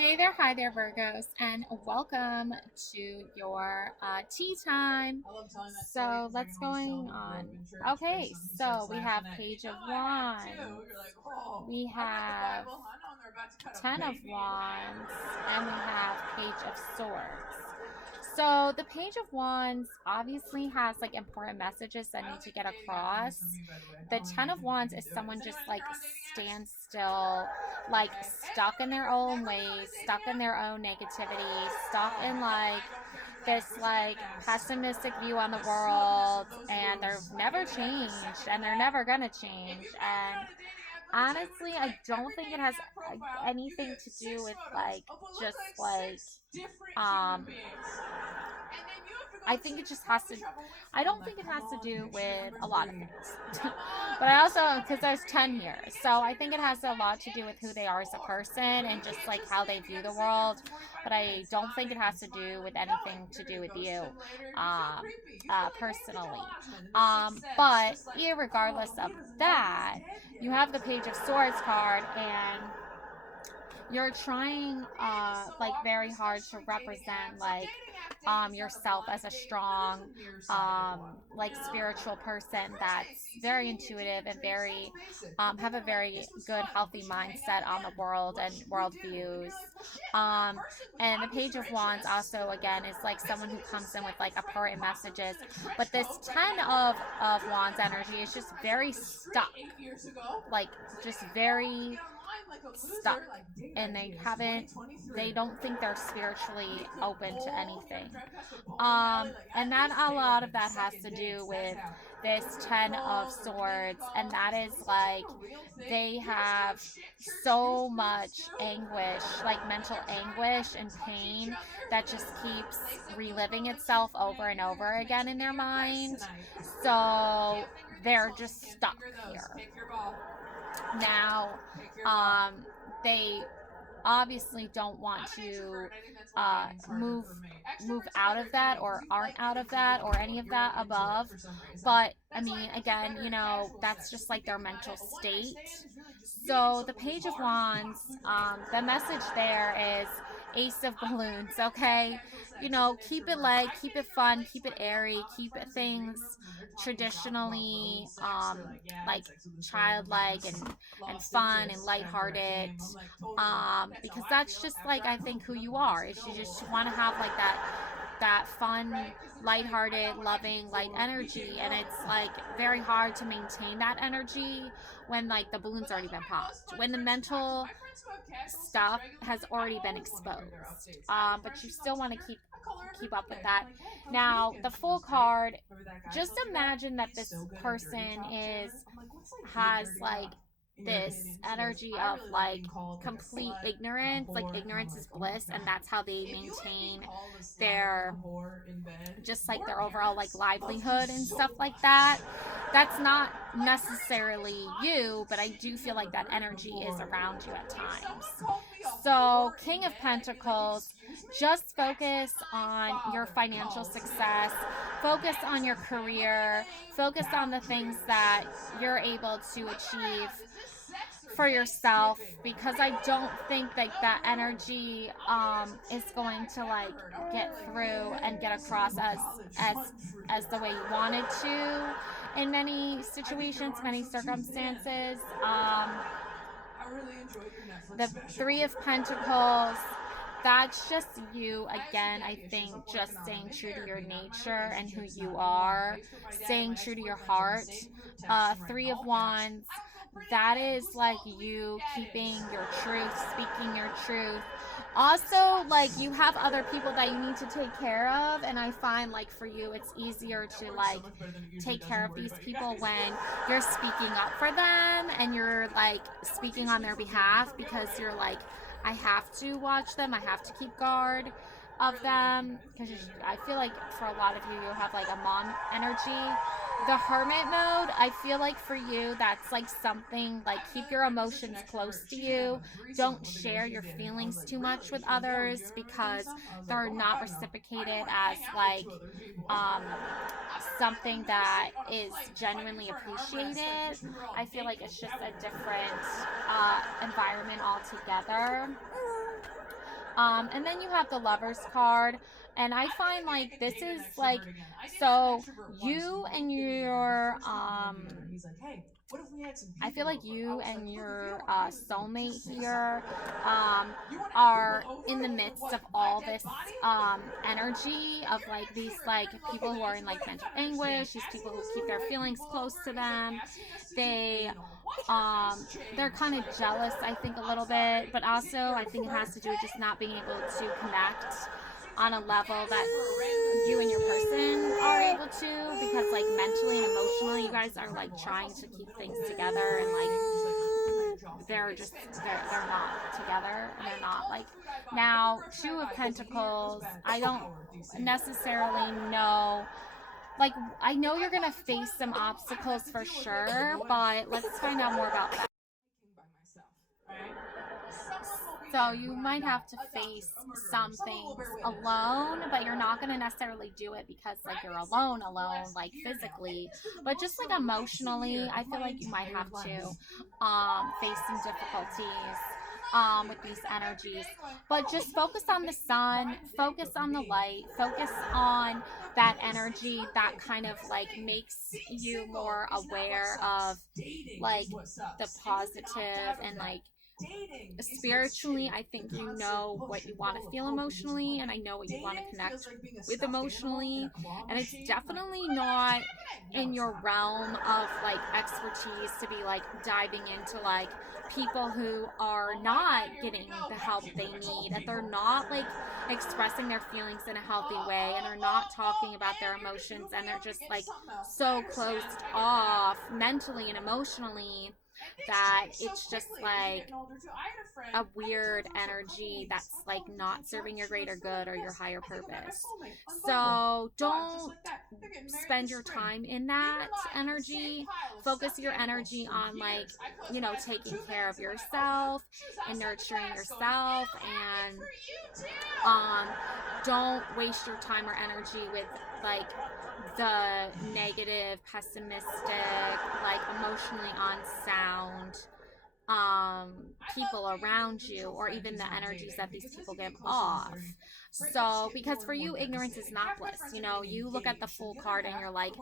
Hey there, hi there, Virgos, and welcome to your tea time. So let's going on. Okay, so we have Page of Wands, we have Ten of Wands, and we have Page of Swords. So the Page of Wands obviously has like important messages that need to get across. The Ten of Wands is someone just like stands still, like stuck in their own ways, stuck in their own negativity, stuck in like this like pessimistic view on the world, and they're never changed and they're never gonna change. And honestly, I don't think it has anything to do with like just like um I think it just has to. I don't think it has to do with a lot of things, but I also because there's 10 here, so I think it has a lot to do with who they are as a person and just like how they view the world. But I don't think it has to do with anything to do with you, personally. But regardless of that, you have the Page of Swords card, and you're trying like very hard to represent like yourself as a strong like spiritual person that's very intuitive and very have a very good healthy mindset on the world and world views. And the Page of Wands also again is like someone who comes in with like important messages, but this 10 of Wands energy is just very stuck, like just very stuck, and they don't think they're spiritually open to anything. And that a lot of that has to do with this 10 of Swords, and that is like they have so much anguish, like mental anguish and pain that just keeps reliving itself over and over again in their mind. So they're just stuck here. Now, they obviously don't want to move out of that or aren't out of that or any of that above. But I mean, again, that's just like their mental state. So the Page of Wands, the message there is Ace of Balloons. Okay, keep it light, keep it fun, keep it airy, keep it things traditionally like childlike and fun and lighthearted, because that's just like I think who you are. Is you just want to have like that fun, lighthearted, loving, light energy, and it's like very hard to maintain that energy when like the balloon's already been popped, when the mental stuff has already been exposed. But you still want to keep up with that. Now, the Fool card, just imagine that this person is has like this energy of like complete ignorance, like ignorance is bliss, and that's how they maintain their just like their overall like livelihood and stuff like that. That's not necessarily you, but I do feel like that energy is around you at times. So, King of Pentacles, just focus on your financial success, focus on your career, focus on the things that you're able to achieve for yourself, because I don't think that that energy is going to like get through and get across as as the way you wanted to in many situations, many circumstances. The Three of Pentacles, that's just you again. I think just staying true to your nature and who you are, staying true to your heart. Three of Wands, that is like you keeping your truth, speaking your truth. Also, like you have other people that you need to take care of, and I find like for you, it's easier to like take care of these people when you're speaking up for them and you're like speaking on their behalf, because you're like, I have to watch them, I have to keep guard of them, because I feel like for a lot of you, you have like a mom energy. The hermit mode, I feel like for you, that's like something like keep your emotions close to you. Don't share your feelings too much with others, because they're not reciprocated as like um, something that is genuinely appreciated. I feel like it's just a different environment altogether. And then you have the Lovers card, and I find like this is like, so you and your I feel like you and your soulmate here um, are in the midst of all this energy of like these like people who are in like mental anguish, these people who keep their feelings close to them. They they're kind of jealous, I think, a little bit, but also I think it has to do with just not being able to connect on a level that you and your person are able to, because like mentally and emotionally you guys are like trying to keep things together, and like they're not together, and they're not like, now Two of Pentacles, I don't necessarily know, like, I know you're gonna face some obstacles for sure, but let's find out more about that. So you might have to face some things alone, but you're not going to necessarily do it because like you're alone, like physically, but just like emotionally, I feel like you might have to face some difficulties with these energies. But just focus on the sun, focus on the light, focus on that energy that kind of like makes you more aware of like the positive, and like spiritually, I think you know what you want to feel emotionally, and I know what you want to connect with emotionally, and it's definitely not in your realm of like expertise to be like diving into like people who are not getting the help they need, and they're not like expressing their feelings in a healthy way, and they're not talking about their emotions, and they're just like so closed off mentally and emotionally that it's just like a weird energy that's like not serving your greater good or your higher purpose. So don't spend your time in that energy. Focus your energy on like, you know, taking care of yourself and nurturing yourself, and um don't waste your time or energy with like the negative, pessimistic, like emotionally unsound people around you, or even the energies that these people give off. So because for you, ignorance is not bliss. You know, you look at the full card and you're like,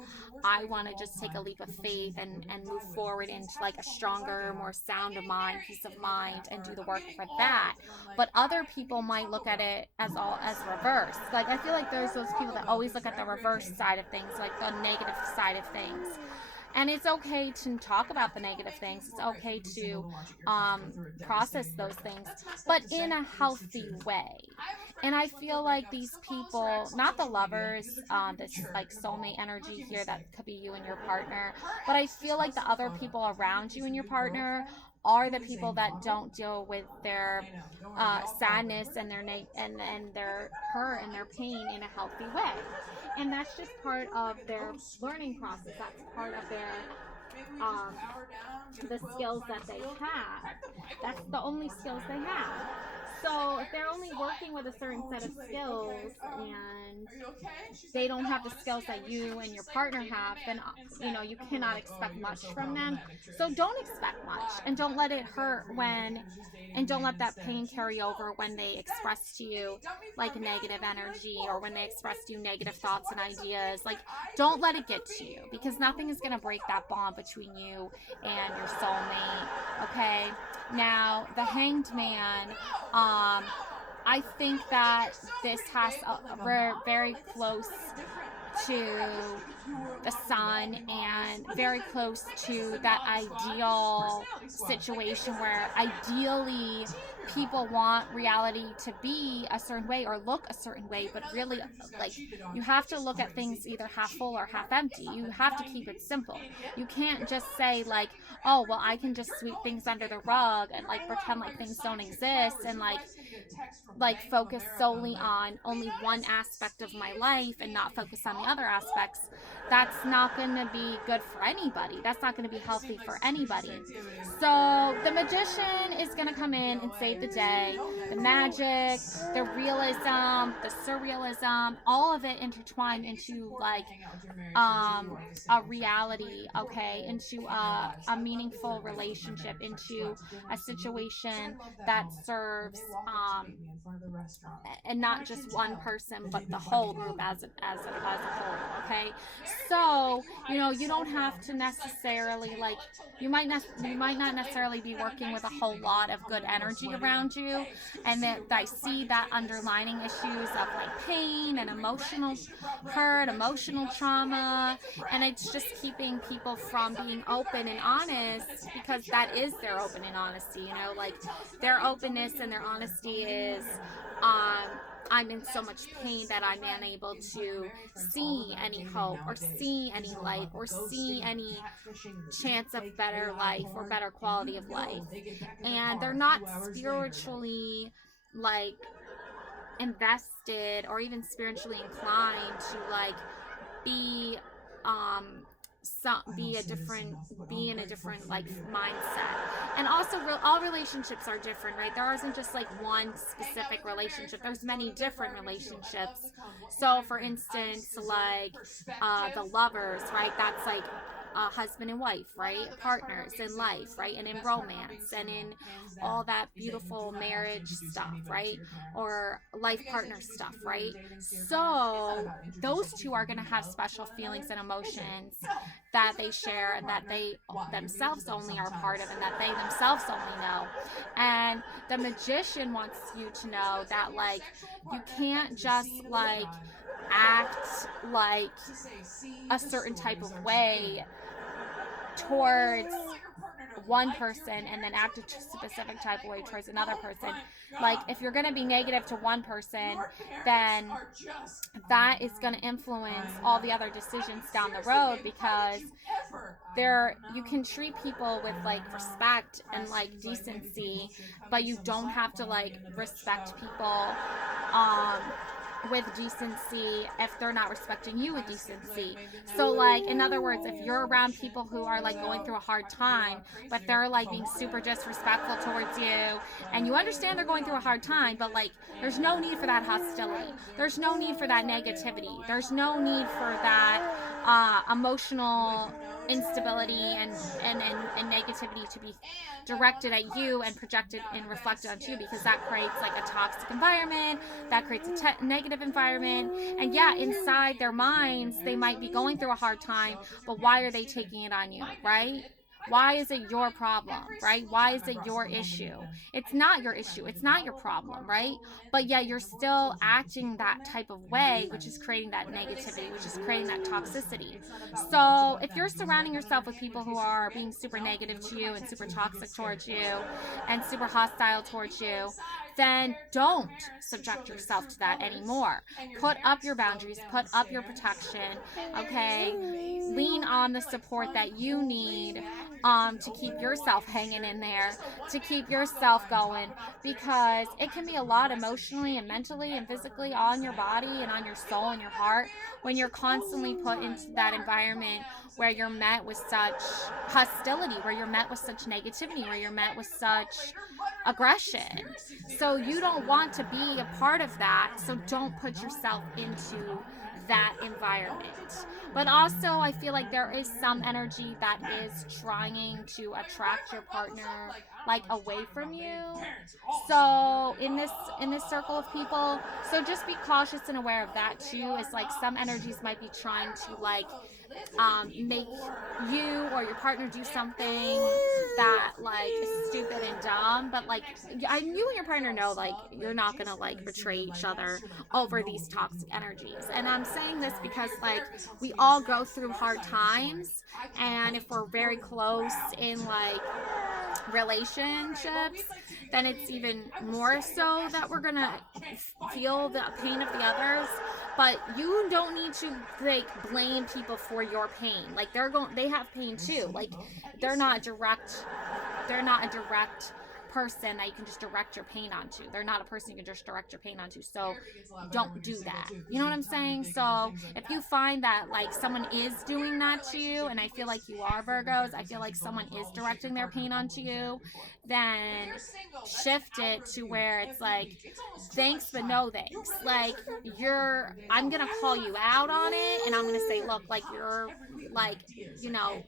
I want to just take a leap of faith and move forward into like a stronger, more sound of mind, peace of mind, and do the work for that. But other people might look at it as all as reverse. Like I feel like there's those people that always look at the reverse side of things, like the negative side of things. And it's okay to talk about the negative things. It's okay to process those things, but in a healthy way. And I feel like these people, not the lovers, this like soulmate energy here that could be you and your partner, but I feel like the other people around you and your partner are the people that don't deal with their sadness and their and their hurt and their pain in a healthy way, and that's just part of their learning process. That's part of their the skills that they have. That's the only skills they have. So if they're only working with a certain set of skills and they don't have the skills that you and your partner have, then you know you cannot expect much from them. So don't expect much, and don't let it hurt when, and don't let that pain carry over when they express to you like negative energy, or when they express to you negative thoughts and ideas. Like don't let it get to you, because nothing is going to break that bond between you and your soulmate. Okay, now the Hanged Man, I think that this has a very close to the sun, and very close to that ideal situation where ideally people want reality to be a certain way or look a certain way, but really like you have to look at things either half full or half empty. You have to keep it simple. You can't just say like, oh well, I can just sweep things under the rug and like pretend like things don't exist, and like focus solely on only one aspect of my life and not focus on the other aspects. That's not going to be good for anybody. That's not going to be healthy for anybody. So the Magician is going to come in and save of the day, the magic, the realism, the surrealism, all of it intertwined into like a reality, okay, into a meaningful relationship, into a situation that serves and not just one person but the whole group as a whole, okay. So you don't have to necessarily like you might not necessarily be working with a whole lot of good energy around you, and that I see that underlining issues of like pain and emotional hurt, emotional trauma, and it's just keeping people from being open and honest, because that is their open and honesty, like their openness and their honesty is I'm in so much pain that I'm unable to see any hope or see any light or see any chance of better life or better quality of life. And they're not spiritually like invested or even spiritually inclined to like be be in a different like mindset. And also all relationships are different, right? There isn't just like one specific relationship, there's many different relationships. So for instance, like the lovers, right, that's like husband and wife, right? Partners in life, right? And in romance and in all that beautiful marriage stuff, right? Or life partner stuff, right? So those two are going to have special feelings and emotions that they share and that they themselves only are part of and that they themselves only know. And the magician wants you to know that like you can't just like act like a certain type of way towards one person and then act a specific type of way towards another person. Like if you're going to be negative to one person, then that is going to influence all the other decisions down the road, because you can treat people with like respect and like decency, but you don't have to like respect people with decency if they're not respecting you with decency. So like in other words, if you're around people who are like going through a hard time but they're like being super disrespectful towards you, and you understand they're going through a hard time, but like there's no need for that hostility, there's no need for that negativity, there's no need for that emotional instability and negativity to be directed at you and projected and reflected onto you, because that creates like a toxic environment, that creates a negative environment. And yeah, inside their minds they might be going through a hard time, but why are they taking it on you, right? Why is it your problem, right? Why is it your issue? It's not your issue, it's not your problem, right? But yeah, you're still acting that type of way, which is creating that negativity, which is creating that toxicity. So if you're surrounding yourself with people who are being super negative to you and super toxic towards you and super hostile towards you, then don't subject yourself to that anymore. Put up your boundaries, put up your protection, okay? Lean on the support that you need to keep yourself hanging in there, to keep yourself going, because it can be a lot emotionally and mentally and physically on your body and on your soul and your heart when you're constantly put into that environment where you're met with such hostility, where you're met with such negativity, where you're met with such aggression. So you don't want to be a part of that, so don't put yourself into that environment. But also I feel like there is some energy that is trying to attract your partner like away from you, so in this circle of people. So just be cautious and aware of that too. It's like some energies might be trying to like make you or your partner do something that like is stupid and dumb, but like you and your partner know like you're not gonna like betray each other over these toxic energies. And I'm saying this because like we all go through hard times, and if we're very close in like relationships, then it's even more so that we're gonna feel the pain of the others. But you don't need to like blame people for your pain. Like they have pain too. Like they're not a direct person that you can just direct your pain onto. They're not a person you can just direct your pain onto. So don't do that. You know what I'm saying? So if you find that like someone is doing that to you, and I feel like you are Virgos, I feel like someone is directing their pain onto you, then shift it to where it's like, thanks but no thanks. Like, I'm gonna call you out on it, and I'm gonna say, look, like, you're like,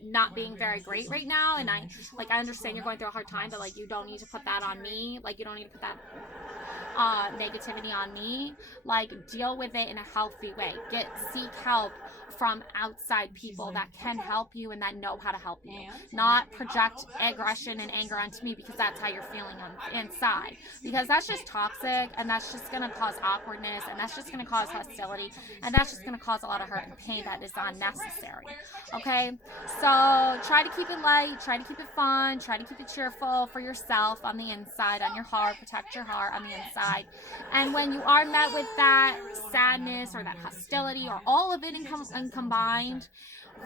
not being very great right now, and I understand you're going through a hard time, but like, you don't need to put that on me. Like, you don't need to put that negativity on me. Like, deal with it in a healthy way. Seek help from outside people that can help you and that know how to help you. Not project aggression and anger onto me because that's how you're feeling inside. Because that's just toxic, and that's just going to cause awkwardness, and that's just going to cause hostility, and that's just going to cause a lot of hurt and pain that is unnecessary. Okay? So try to keep it light, try to keep it fun, try to keep it cheerful for yourself on the inside, on your heart. Protect your heart on the inside. And when you are met with that sadness or that hostility or all of it in combined,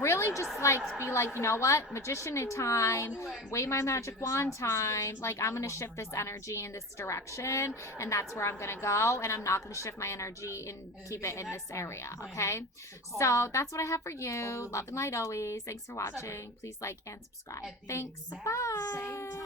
really just like be like, you know what, magician in time, wave my magic wand time, like, I'm gonna shift this energy in this direction, and that's where I'm gonna go, and I'm not gonna shift my energy and keep it in this area. Okay, so that's what I have for you. Love and light always. Thanks for watching. Please like and subscribe. Thanks. Bye.